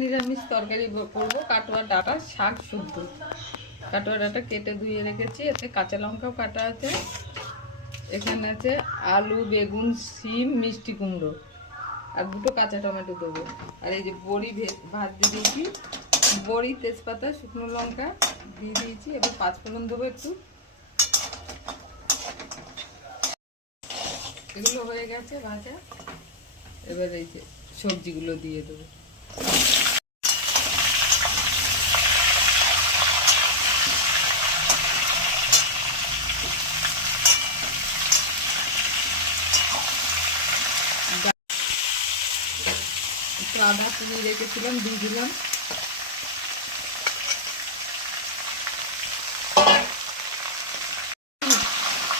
নিরামিষ তরকারি করবো কাটোয়া ডাঁটা শাক শুদ্ধ। কাটোয়া ডাঁটা কেটে ধুয়ে রেখেছি, এতে কাঁচা লঙ্কাও কাটা আছে, এখানে আছে আলু, বেগুন, শিম, মিষ্টি কুমড়ো আর দুটো কাঁচা টমেটো দেবো। আর এই যে বড়ি ভাজতে দিয়েছি, বড়ি, তেজপাতা, শুকনো লঙ্কা দিয়ে দিয়েছি। এবার পাঁচফোড়ন দেবো একটু। এগুলো হয়ে গেছে ভাজা, এবার এই যে সবজিগুলো দিয়ে দেবো। আদা পুড়িয়ে রেখেছিলাম, দিয়ে দিলাম।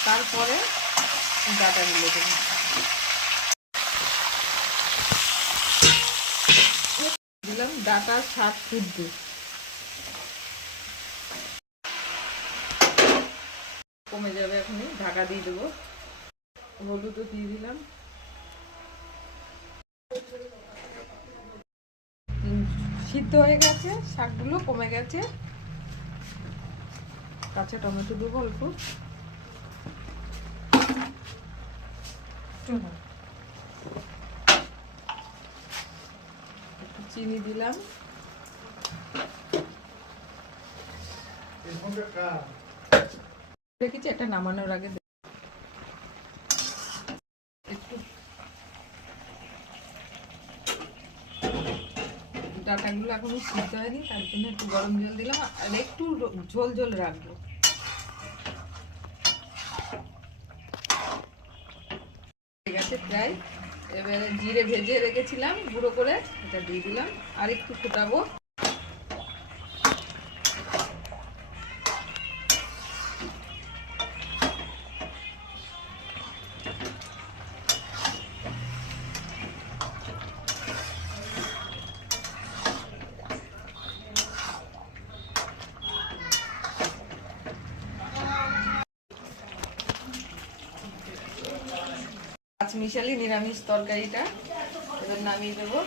তারপরে ডাঁটাগুলো দেবো। দিলাম ডাঁটা শাক শুদ্ধ। কমে যাবে, এখনই ঢাকা দিয়ে দেবো। হলুদও দিয়ে দিলাম। সিদ্ধ হয়ে গেছে, শাকগুলো কমে গেছে। কাঁচা টমেটো দেবো অল্প, একটু চিনি দিলাম। রেখেছি, এটা নামানোর আগে একটু ডাঁটাগুলো এখনো সিদ্ধ হয়নি, তার জন্য একটু গরম জল দিলাম আর একটু ঝোল ঝোল রাখবো। ঠিক আছে প্রায়। এবারে জিরে ভেজে রেখেছিলাম গুঁড়ো করে, এটা দিয়ে দিলাম আর একটু ফোটাবো। পাঁচমিশালি নিরামিষ তরকারিটা এবার নামিয়ে দেবো।